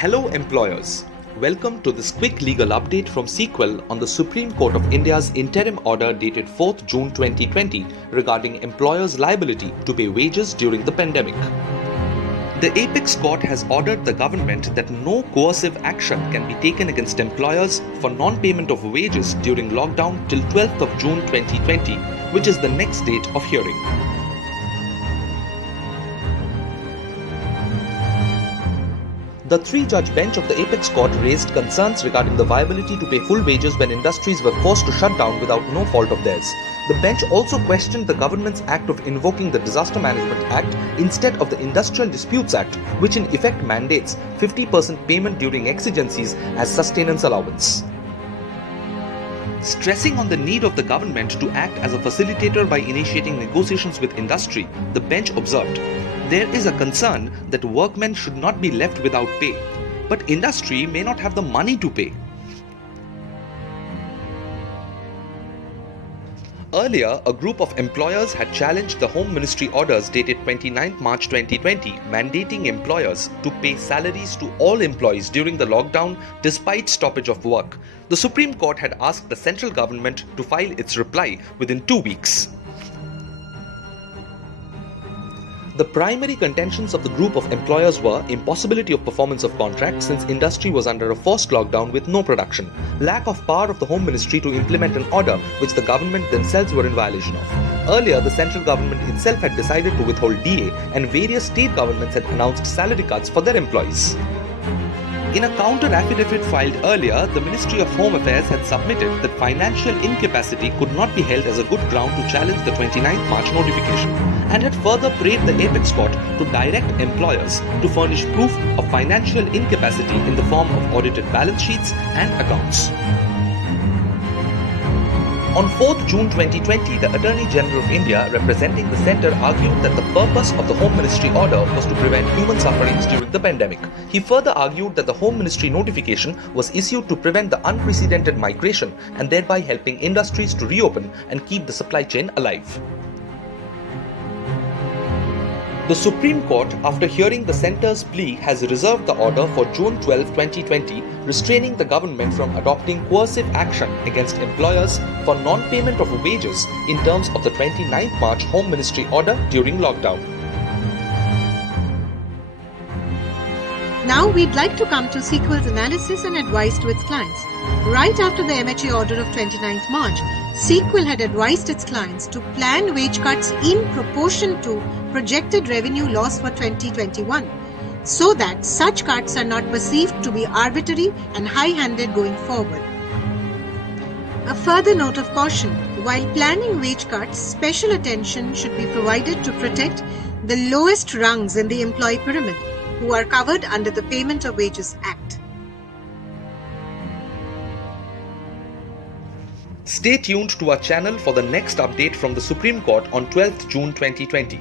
Hello employers, welcome to this quick legal update from C-Quel on the Supreme Court of India's interim order dated 4th June 2020 regarding employers' liability to pay wages during the pandemic. The Apex Court has ordered the government that no coercive action can be taken against employers for non-payment of wages during lockdown till 12th of June 2020, which is the next date of hearing. The three-judge bench of the Apex Court raised concerns regarding the viability to pay full wages when industries were forced to shut down without no fault of theirs. The bench also questioned the government's act of invoking the Disaster Management Act instead of the Industrial Disputes Act, which in effect mandates 50% payment during exigencies as sustenance allowance. Stressing on the need of the government to act as a facilitator by initiating negotiations with industry, the bench observed, there is a concern that workmen should not be left without pay, but industry may not have the money to pay. Earlier, a group of employers had challenged the Home Ministry orders dated 29 March 2020 mandating employers to pay salaries to all employees during the lockdown despite stoppage of work. The Supreme Court had asked the central government to file its reply within 2 weeks. The primary contentions of the group of employers were impossibility of performance of contracts since industry was under a forced lockdown with no production, lack of power of the Home Ministry to implement an order which the government themselves were in violation of. Earlier, the central government itself had decided to withhold DA and various state governments had announced salary cuts for their employees. In a counter affidavit filed earlier, the Ministry of Home Affairs had submitted that financial incapacity could not be held as a good ground to challenge the 29th March notification, and had further prayed the Apex Court to direct employers to furnish proof of financial incapacity in the form of audited balance sheets and accounts. On 4th June 2020, the Attorney General of India representing the centre argued that the purpose of the Home Ministry order was to prevent human sufferings during the pandemic. He further argued that the Home Ministry notification was issued to prevent the unprecedented migration and thereby helping industries to reopen and keep the supply chain alive. The Supreme Court, after hearing the centre's plea, has reserved the order for June 12, 2020, restraining the government from adopting coercive action against employers for non-payment of wages in terms of the 29th March Home Ministry order during lockdown. Now we'd like to come to C-Quel's analysis and advice to its clients. Right after the MHA order of 29th March, C-Quel had advised its clients to plan wage cuts in proportion to projected revenue loss for 2021, so that such cuts are not perceived to be arbitrary and high-handed going forward. A further note of caution: while planning wage cuts, special attention should be provided to protect the lowest rungs in the employee pyramid, who are covered under the Payment of Wages Act. Stay tuned to our channel for the next update from the Supreme Court on 12th June 2020.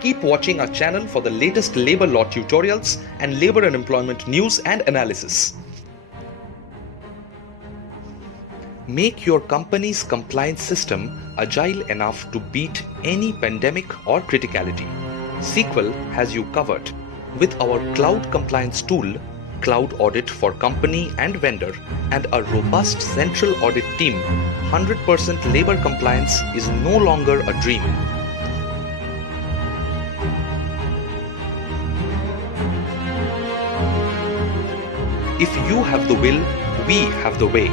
Keep watching our channel for the latest labour law tutorials and labour and employment news and analysis. Make your company's compliance system agile enough to beat any pandemic or criticality. C-Quel has you covered. With our cloud compliance tool, Cloud Audit for company and vendor, and a robust central audit team, 100% labor compliance is no longer a dream. If you have the will, we have the way.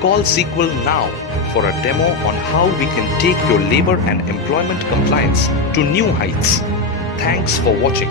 Call C-Quel now for a demo on how we can take your labor and employment compliance to new heights. Thanks for watching.